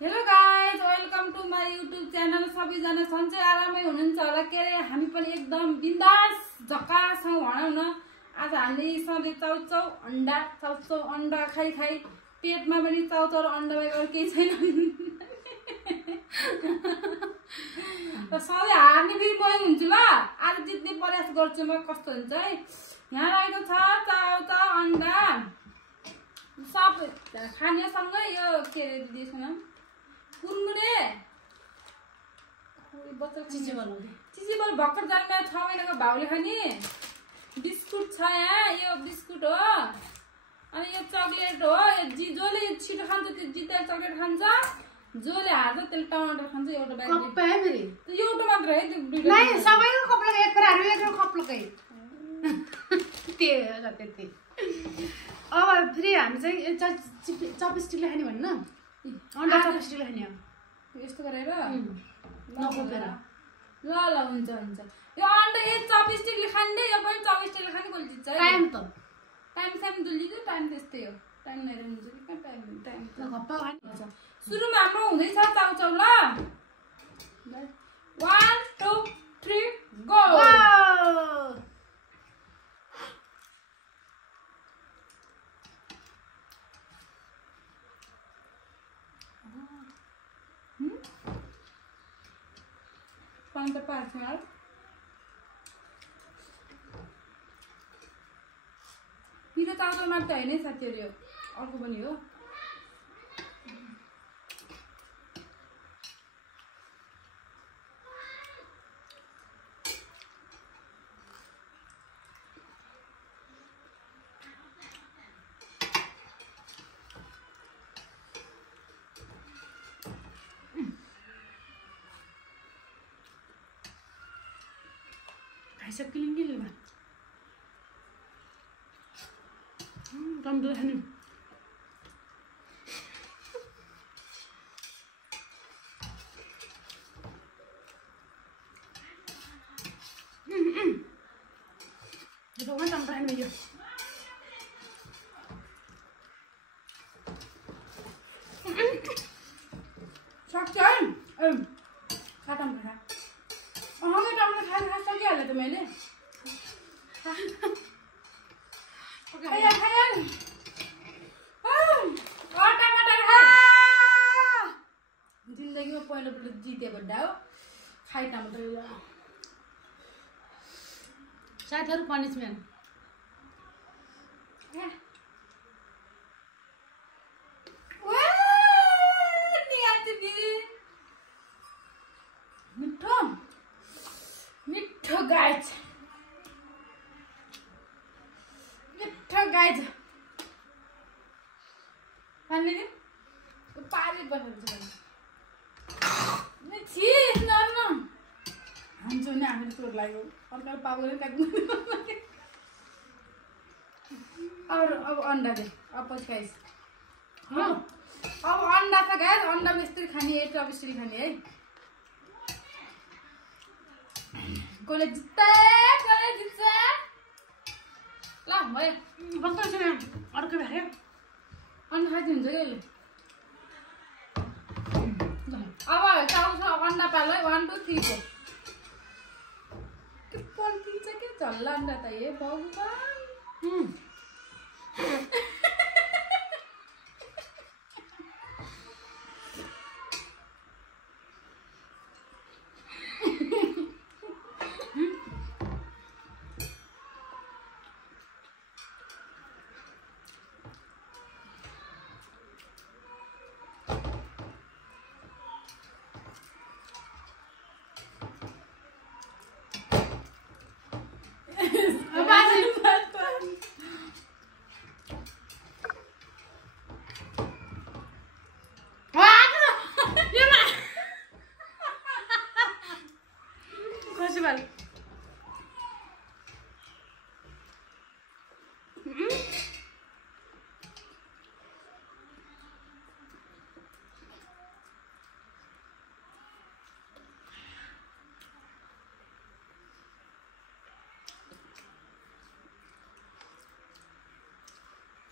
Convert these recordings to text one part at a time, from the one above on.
Hello guys, welcome to my YouTube channel. सबैजना सन्चै आरामै हुनुहुन्छ होला। के अरे हामी पनि एकदम बिन्दास झकास छौँ भनौँ न। आज हामीले सधैँ चाउचाउ अन्डा खाइ पेटमा पनि चाउचाउ र अन्डा बाहेक अरू केही छैन। सधैँ हार्ने फेरि मै हुन्छु ल। आज जित्ने प्रयास गर्छु म। कस्तो हुन्छ है, यहाँ रहेको छ चाउचाउ अन्डा सब खानेसँगै। यो के अरे दिदीसँग कुरमुरे चिचिबल भर्खर जन्मेर 6 महिनाको भाउले खाने बिस्कुट छ। यहाँ यो बिस्कुट हो, अनि यो चक्लेट हो। जसले छिटो खान्छ त्यो जितेर चक्लेट खान्छ, जसले हार्छ त्यसले टमाटर खान्छ। एउटा ब्याग एउटा मात्र है, त्यो सबैको कपलकै एक फ्राहरू एक कपलकै त्यति। अब फेरि हामी चाहिँ चपस्टिकले खाने भन्नु न, अन्डा चपस्टिकले खाने हो यस्तो गरेर नखोपेर। ल हुन्छ हुन्छ। यो अन्डा यो चपस्टिकले खाने, यो पनि चपस्टिकले खाने। कसले जित्छ टाइम त टाइम दुलिदियो। टाइम त्यस्तै हो, टाइम नहेर हुन्छ कि कहाँ टाइम गप्पा खाने। सुरुमा हाम्रो हुँदैछ चाउचाउ ल। 1 2 3 गो। पानी त पार्छ यार। पिरो चाउचाउ मात्र होइन है साथीहरू, यो अर्को पनि हो। सब किलिङ टमाटर खाने। टमाटर खाने यो सक्छ है। खा टमाटर टमाटर खाएर सकिहाल्यो त मैले। जिन्दगीमा पहिलोपल्ट जितेको डा हो। खाइ टमाटर साथीहरू पनिसमेन्ट। मिठो मिठो गाइज, मिठो गाइज। पानी नि पारी बसेको हान्छौँ नि हामीले। चोट लाग्यो अर्को पाउले काट्नु। अब अन्डा दे, अब पछि खाइस्। अब अन्डा त गाइज, अन्डा यसरी खाने, चपस्टिकले खाने है। कसले जित्छ ल भयो। बस्दैछु अर्को भ्यायो अन्डा खाइदिनु हुन्छ कि अहिले। अब चाउचाउ अन्डा पालो है। 1 2 3 4। त्यो पल्टिन्छ कि झल्ला अन्डा त हे भगवान्।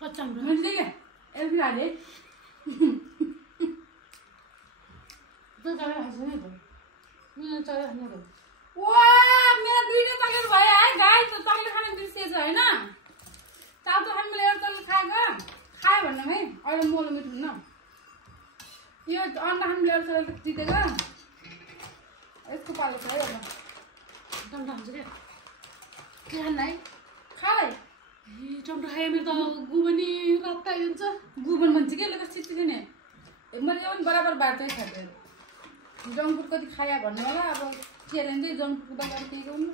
कच्चा हुन्छ क्या एलपी हाले चरा खाइछु नि त मेरो चरा खाने त वा मेरो दुईटा चक्लेट भयो है गाइस चक्लेट खाने बिर्सिएछ हैन ताउ त खाने मैले एउटा चक्लेट खाएको खायो भन्नु है अहिले मोलो मिठो हुन्न यो अन्डा खाने मैले एउटा चक्लेट जितेको यसको पालो छ है अब टमाटर खान्छ के खान्न है खालै टमाटर खायो मेरो त गुबनी रात आइन्छ गुबन भन्छ के ल कस्तो चित्छ नि मैले पनि बराबर बाटै खाएको जङ्क फुड कति खाया भन्नु होला अब च्यालेन्ज चाहिँ जङ्क फुड बारे केही गर्नु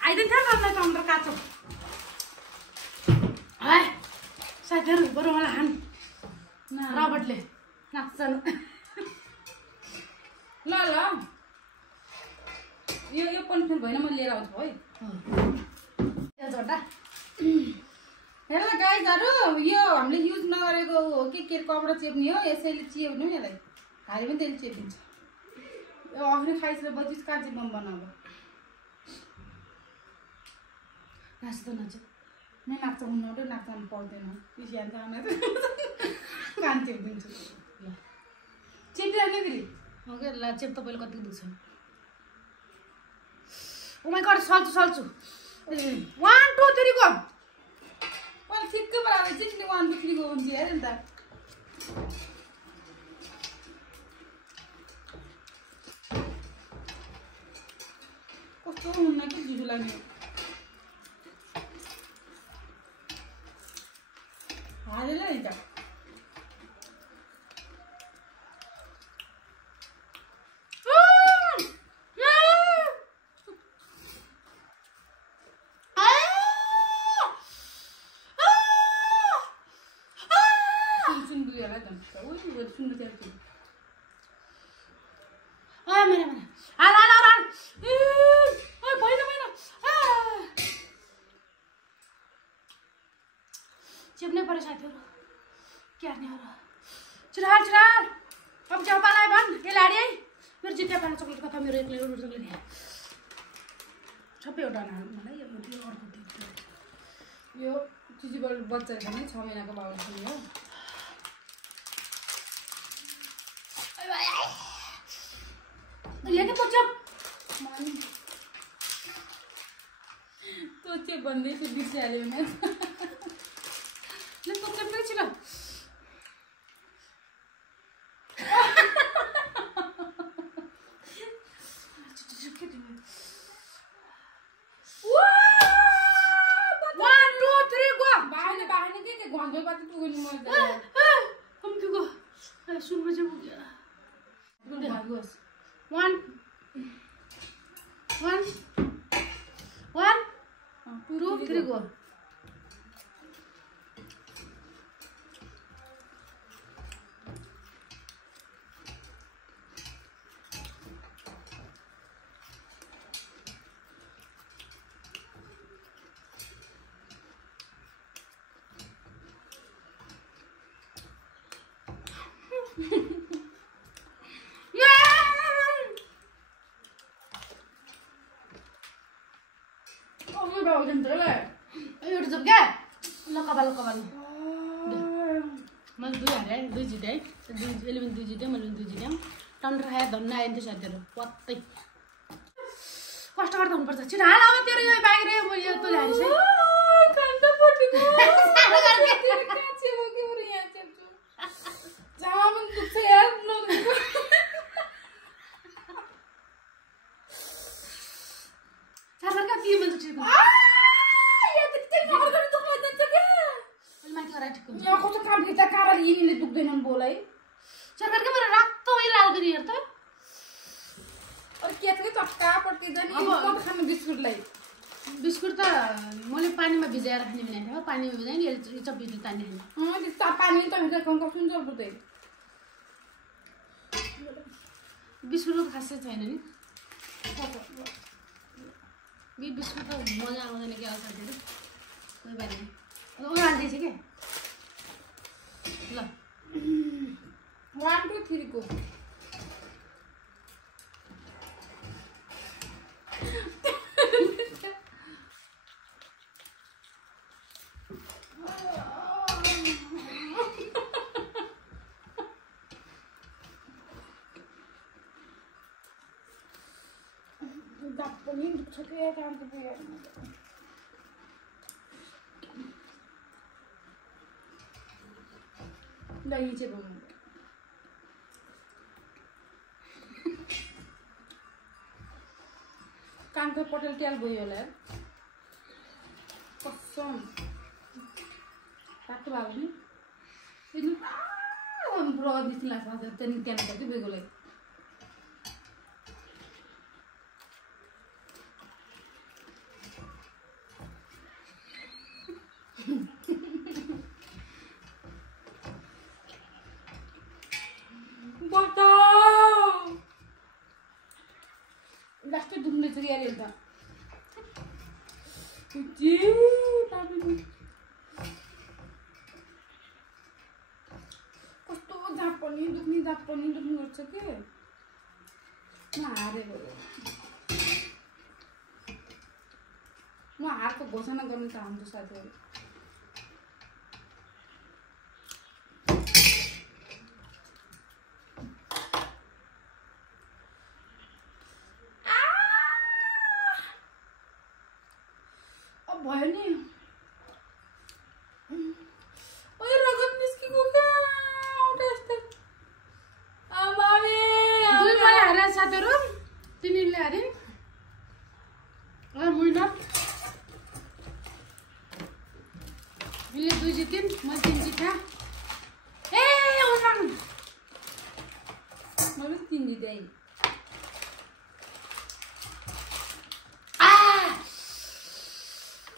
आइदिन्छ टमाटर टमाटर काट्छौ है साथीहरू बरु मलाई खानु रबर्टले नाच्छन् ल ल यो कन्फिडेन्ट भएन म लिएर आउँछु है झट्टा हेर गाइजहरू यो हामीले युज नगरेको हो के कपडा चेप्ने हो यसैले चियो भने यसलाई हाले पनि त्यसले चेपिन्छ यो अघि खाइसकेर बत्तिस काँची बम बनाउँदा नाच्छ त नाच्छ मैं नाच्छ हुनु नाच्न पर्दैन पिसिहाल्छ आमा कान चेपिदिन्छु ल चेपिहाल्ने फेरि ओके ल चेप त पहिला कति दुख्छ ओ माई गड सल्छु 1 2 3 गो पहिला ठिक्कै बराबर चिप्ने 1 2 3 गो हुन्छ हेर नि त कस्तो हुन्न कि झिजो लाग्ने हालेर नि त चिप्नै पर्यो साथीहरू के हाल्ने हो र चिराल अब च्याउ पालायो भन् के लाडी है मेरो जित्या पाला चक्लेट कथा मेरो एक्लै एउटा चक्लेट सबै एउटा मलाई यो अर्को यो चिजीबल बच्चा पनि 6 महिनाको बाबु थियो हो लेके तो चप तो चेप भन्दै छु बिर्सिहाल्यो भने ले तो चप नहीं छिला सुन बजे हो गया 1 2 3 go एउटा जब क्या लकबाल मैले 2 हालेँ 2 जिते है 11 2 जिते मैले 2 जिते टमाटर खाए धन्न आयो नि साथीहरू पत्तै कष्ट गर्दा हुनुपर्छ छिटो हाल अब तेरो यो बाहिर म यो तँले हालिस् है कान्ता फटेको काचे हो के बरु यहाँ चेप्छु जामन दुख्छ यार नदुख्छ चार का के भन्छ छिटो यहाँ कस्तो काम फिर्ता काराले यिनीले दुख्दैनन् बोलाई सरकारकै मेरो रातो लाल गरी हेर त अरे के छ चट्टा पड्के जाने कब खानु बिस्कुटलाई बिस्कुट त मैले पानीमा भिजाएर खाने बनाएको हो पानीमा भिजाएँ नि यो चप्पीले तान्ने खाने त्यो पानी त भित्र कस्तो हुन्छ बुझ्दै बिस्कुट त खासै छैन नि बिस्कुट त मजा आउँदैन के आउँछ त्यो कोही बारे ओ हाल्दैछ के ल 1 2 3 को दाप पनि दुख्छ के कामको पुग्यो दही चाहिँ बनाउनु कानको पटेल तेल गयो होला कसम तातो भयो नि एकदम पुरा निस्किन लाग्छ त्यहाँदेखि त्यहाँ चाहिँ बेगोलाई लास्टै दुख्ने चाहिँ यार एउटा कस्तो दाँत पनि दुख्ने गर्छ के म हारेको म हारको घोषणा गर्न चाहन्छु साथीहरू भयो नि ओए रगत निस्केको क्या यस्तो आमाले दुई मलाई हारे साथीहरू तिनीले हारे मुइला मिले 2 जितिन् म 3 जिता ए उनन मैले 3 जिते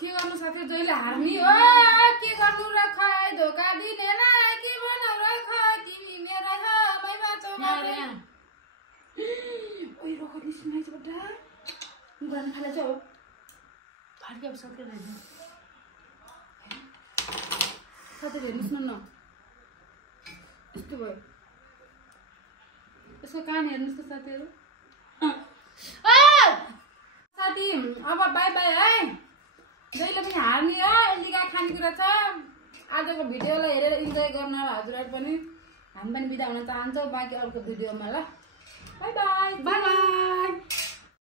के गर्नु साथी जहिले हार्ने हो के गर्नु र खै धोका दिने न के बनाउ र खै तिमी मेरा मैमा चौमारे ओइ रगत निस्किनै छ बटा गर्न थाले छ हो फाड्के अब सकेर हेर्नु साथी हेर्नुस् न यस्तो भयो यसको कान हेर्नुस् त साथीहरू साथी अब बाई बाई है जहिले पनि हार्ने हो यतिका खानेकुरा छ आजको भिडियोलाई हेरेर इन्जोय गर्न हजुरहरू पनि हामी पनि बिदा हुन चाहन्छौँ बाँकी अर्को भिडियोमा ल बाई बाई बाई बाई